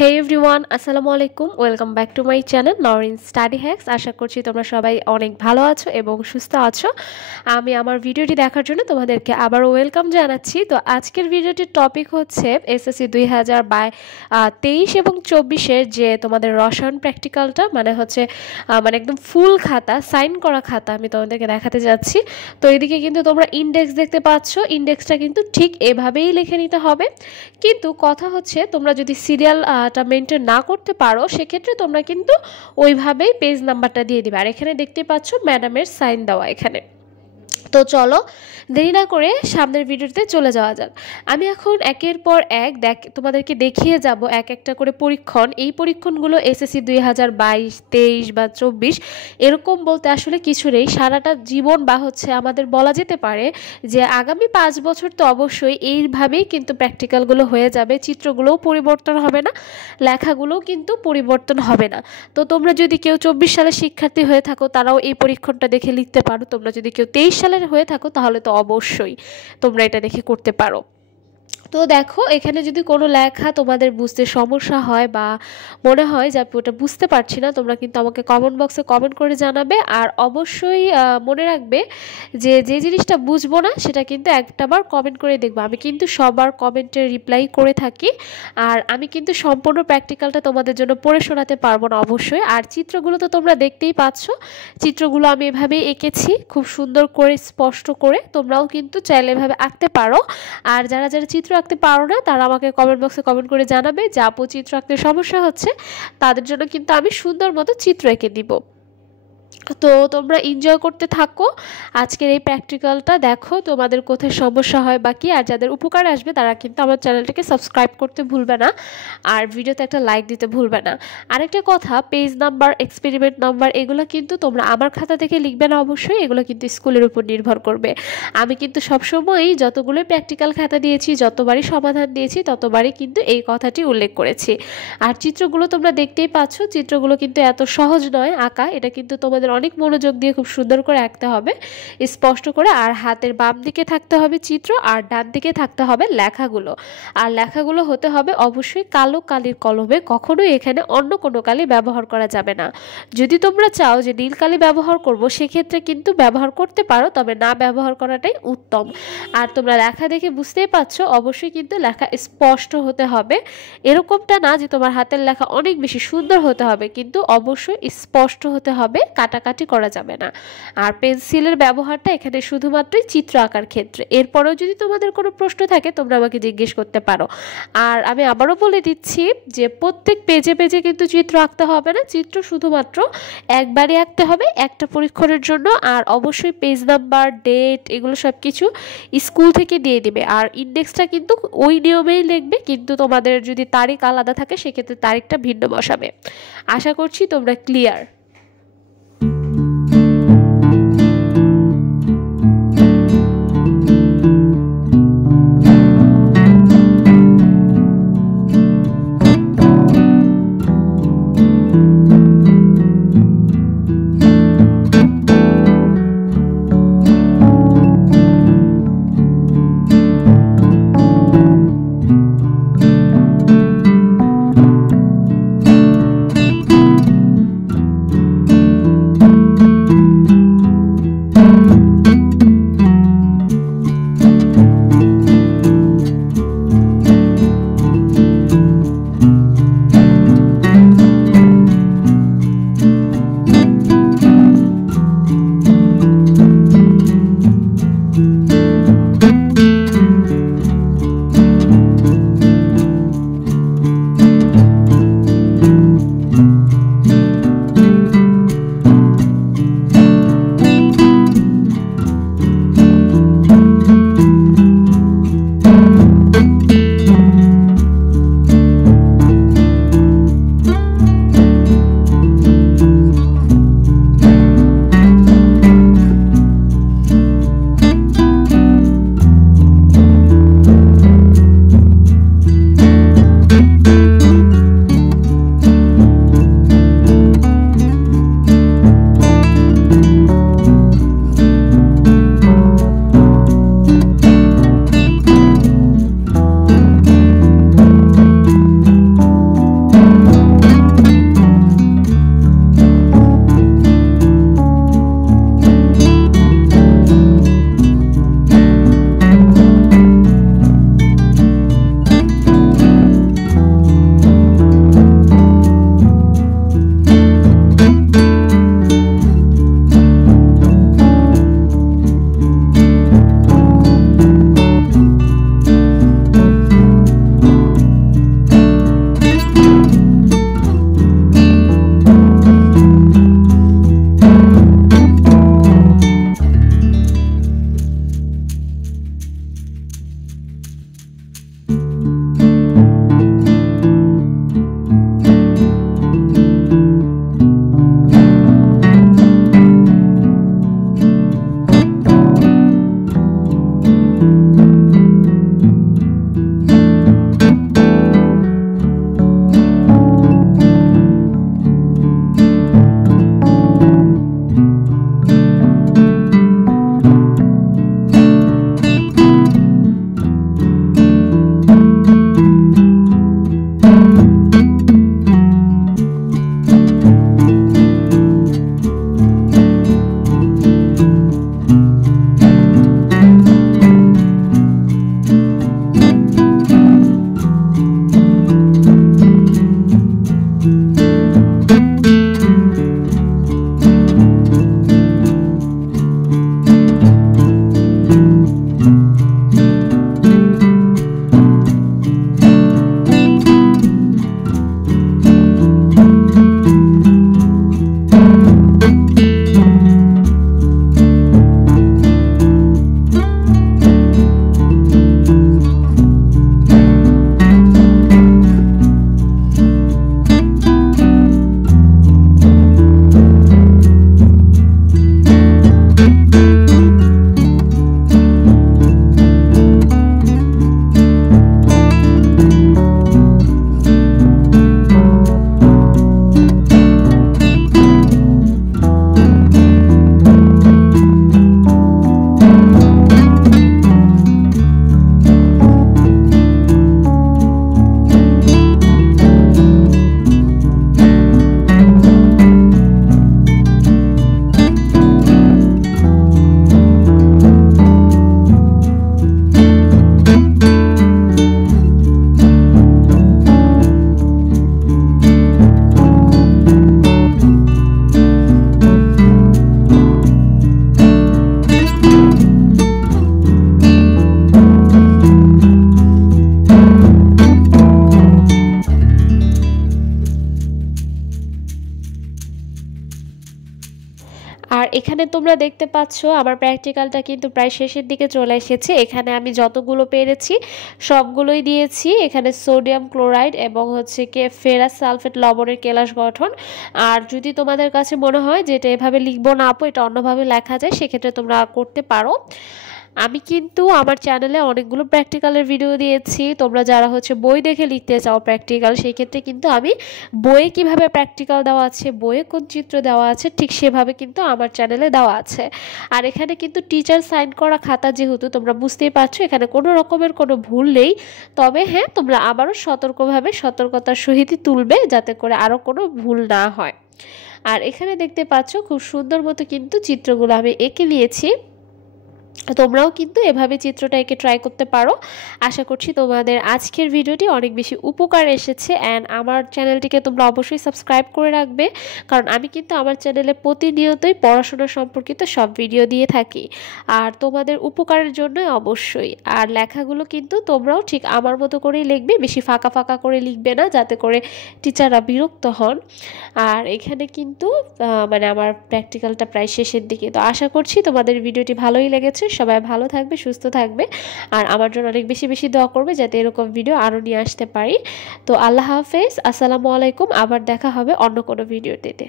Hey everyone, আসসালামু আলাইকুম। Welcome back to my channel Nourin study hacks. আশা করছি তোমরা সবাই অনেক ভালো আছো এবং সুস্থ আছো। আমি আমার ভিডিওটি দেখার জন্য তোমাদেরকে আবারও ওয়েলকাম জানাচ্ছি। তো আজকের ভিডিওটির টপিক হচ্ছে এসএসসি 2023 এবং 24-এর যে তোমাদের রসায়ন প্র্যাকটিক্যালটা মানে একদম ফুল খাতা, সাইন করা খাতা আমি তোমাদেরকে দেখাতে যাচ্ছি। তো এদিকে কিন্তু তোমরা ইন্ডেক্স দেখতে পাচ্ছ। ইন্ডেক্সটা কিন্তু ঠিক এভাবেই লিখে নিতে হবে, কিন্তু কথা হচ্ছে তোমরা যদি সিরিয়ালটা মেনটেন না করতে পারো সেক্ষেত্রে তোমরা কিন্তু ওইভাবেই পেজ নাম্বারটা দিয়ে দিবে। আর এখানে দেখতে পাচ্ছ ম্যাডামের সাইন দেওয়া এখানে। তো চলো দেরি না করে সামনের ভিডিওতে চলে যাওয়া যাক। আমি এখন একের পর এক তোমাদেরকে দেখিয়ে যাব এক একটা করে পরীক্ষণ। এই পরীক্ষণগুলো এসএসসি 2022, 23 বা 24 এরকম বলতে আসলে কিছু নেই। সারাটা জীবন বা আমাদের বলা যেতে পারে যে আগামী 5 বছর তো অবশ্যই এইভাবেই কিন্তু প্র্যাকটিক্যালগুলো হয়ে যাবে। চিত্রগুলোও পরিবর্তন হবে না, লেখাগুলোও কিন্তু পরিবর্তন হবে না। তো তোমরা যদি কেউ 24 সালের শিক্ষার্থী হয়ে থাকো তারাও এই পরীক্ষণটা দেখে লিখতে পারো। তোমরা যদি কেউ 23 সালের হয়ে থাকো তাহলে তো অবশ্যই তোমরা এটা দেখে করতে পারো। তো দেখো এখানে যদি কোনো লেখা তোমাদের বুঝতে সমস্যা হয় বা মনে হয় যে আমি ওটা বুঝতে পারছি না, তোমরা কিন্তু আমাকে কমেন্ট বক্সে কমেন্ট করে জানাবে। আর অবশ্যই মনে রাখবে যে যে জিনিসটা বুঝবো না সেটা কিন্তু একটাবার কমেন্ট করে দেখবো। আমি কিন্তু সবার কমেন্টের রিপ্লাই করে থাকি। আর আমি কিন্তু সম্পূর্ণ প্র্যাকটিক্যালটা তোমাদের জন্য পড়ে শোনাতে পারবো না অবশ্যই। আর চিত্রগুলো তো তোমরা দেখতেই পাচ্ছ, চিত্রগুলো আমি এভাবেই এঁকেছি খুব সুন্দর করে, স্পষ্ট করে। তোমরাও কিন্তু চাইলে এভাবে আঁকতে পারো। আর যারা যারা চিত্র আঁকতে পারো না তারা আমাকে কমেন্ট বক্সে কমেন্ট করে জানাবে যে আপু চিত্র আঁকতে সমস্যা হচ্ছে, তাদের জন্য কিন্তু আমি সুন্দর মতো চিত্র এঁকে দিব। তো তোমরা এনজয় করতে থাকো আজকের এই প্র্যাকটিক্যালটা। দেখো তোমাদের কোথায় সমস্যা হয় বাকি, আর যাদের উপকার আসবে তারা কিন্তু আমার চ্যানেলটাকে সাবস্ক্রাইব করতে ভুলবে না, আর ভিডিওতে একটা লাইক দিতে ভুলবে না। আরেকটা কথা, পেজ নাম্বার, এক্সপেরিমেন্ট নাম্বার এগুলো কিন্তু তোমরা আমার খাতা থেকে লিখবে না অবশ্যই, এগুলো কিন্তু স্কুলের উপর নির্ভর করবে। আমি কিন্তু সবসময়ই যতগুলোই প্র্যাকটিক্যাল খাতা দিয়েছি, যতবারই সমাধান দিয়েছি ততবারই কিন্তু এই কথাটি উল্লেখ করেছি। আর চিত্রগুলো তোমরা দেখতেই পাচ্ছ, চিত্রগুলো কিন্তু এত সহজ নয় আঁকা, এটা কিন্তু তোমাদের অনেক মনোযোগ দিয়ে খুব সুন্দর করে আঁকতে হবে, স্পষ্ট করে। আর হাতের বাম দিকে থাকতে হবে চিত্র, আর ডান দিকে থাকতে হবে লেখাগুলো। আর লেখাগুলো হতে হবে অবশ্যই কালো কালির কলমে, কখনোই এখানে অন্য কোনো কালি ব্যবহার করা যাবে না। যদি তোমরা চাও যে নীল কালি ব্যবহার করব সেক্ষেত্রে কিন্তু ব্যবহার করতে পারো, তবে না ব্যবহার করাটাই উত্তম। আর তোমরা লেখা দেখে বুঝতেই পারছো অবশ্যই কিন্তু লেখা স্পষ্ট হতে হবে। এরকমটা না যে তোমার হাতের লেখা অনেক বেশি সুন্দর হতে হবে, কিন্তু অবশ্যই স্পষ্ট হতে হবে, কাটাকাটি করা যাবে না। আর পেন্সিলের ব্যবহারটা এখানে শুধুমাত্রই চিত্র আঁকার ক্ষেত্রে। এরপরেও যদি তোমাদের কোনো প্রশ্ন থাকে তোমরা আমাকে জিজ্ঞেস করতে পারো। আর আমি আবারও বলে দিচ্ছি যে প্রত্যেক পেজে পেজে কিন্তু চিত্র আঁকতে হবে না, চিত্র শুধুমাত্র একবারই আঁকতে হবে একটা পরীক্ষণের জন্য। আর অবশ্যই পেজ নাম্বার, ডেট এগুলো সব কিছু স্কুল থেকে দিয়ে দিবে। আর ইন্ডেক্সটা কিন্তু ওই নিয়মেই লিখবে, কিন্তু তোমাদের যদি তারিখ আলাদা থাকে সেক্ষেত্রে তারিখটা ভিন্ন বসাবে। আশা করছি তোমরা ক্লিয়ার। এখানে তোমরা দেখতে পাচ্ছ আমার প্র্যাকটিক্যালটা কিন্তু প্রায় শেষের দিকে চলে এসেছে। এখানে আমি যতগুলো পেরেছি সবগুলোই দিয়েছি। এখানে সোডিয়াম ক্লোরাইড এবং হচ্ছে কি ফেরাস সালফেট লবণের কেলাস গঠন। আর যদি তোমাদের কাছে মনে হয় যে এটা এভাবে লিখবো না আপু, এটা অন্যভাবে লেখা যায়, সেক্ষেত্রে তোমরা করতে পারো। আমি কিন্তু আমার চ্যানেলে অনেকগুলো প্র্যাকটিক্যালের ভিডিও দিয়েছি। তোমরা যারা হচ্ছে বই দেখে লিখতে চাও প্র্যাকটিক্যাল, সেই ক্ষেত্রে কিন্তু আমি বইয়ে কিভাবে প্র্যাকটিক্যাল দেওয়া আছে, বইয়ে কোন চিত্র দেওয়া আছে, ঠিক সেভাবে কিন্তু আমার চ্যানেলে দেওয়া আছে। আর এখানে কিন্তু টিচার সাইন করা খাতা, যেহেতু তোমরা বুঝতেই পারছো এখানে কোনো রকমের কোনো ভুল নেই। তবে হ্যাঁ, তোমরা আবারও সতর্কভাবে সতর্কতার সহিতই তুলবে, যাতে করে আরও কোনো ভুল না হয়। আর এখানে দেখতে পাচ্ছ খুব সুন্দর মতো কিন্তু চিত্রগুলো আমি এঁকে নিয়েছি। তোমরাও কিন্তু এভাবে চিত্রটা এঁকে ট্রাই করতে পারো। আশা করছি তোমাদের আজকের ভিডিওটি অনেক বেশি উপকার এসেছে। অ্যান্ড আমার চ্যানেলটিকে তোমরা অবশ্যই সাবস্ক্রাইব করে রাখবে, কারণ আমি কিন্তু আমার চ্যানেলে প্রতিনিয়তই পড়াশোনা সম্পর্কিত সব ভিডিও দিয়ে থাকি, আর তোমাদের উপকারের জন্য অবশ্যই। আর লেখাগুলো কিন্তু তোমরাও ঠিক আমার মতো করেই লিখবে, বেশি ফাঁকা ফাঁকা করে লিখবে না, যাতে করে টিচাররা বিরক্ত হন। আর এখানে কিন্তু মানে আমার প্র্যাকটিক্যালটা প্রায় শেষের দিকে। তো আশা করছি তোমাদের ভিডিওটি ভালোই লেগেছে। সবাই ভালো থাকবে, সুস্থ থাকবে, আর আমার জন্য অনেক বেশি বেশি দোয়া করবে যাতে এরকম ভিডিও আরও নিয়ে আসতে পারি। তো আল্লাহ হাফেজ, আসসালামু আলাইকুম। আবার দেখা হবে অন্য কোনো ভিডিওতে।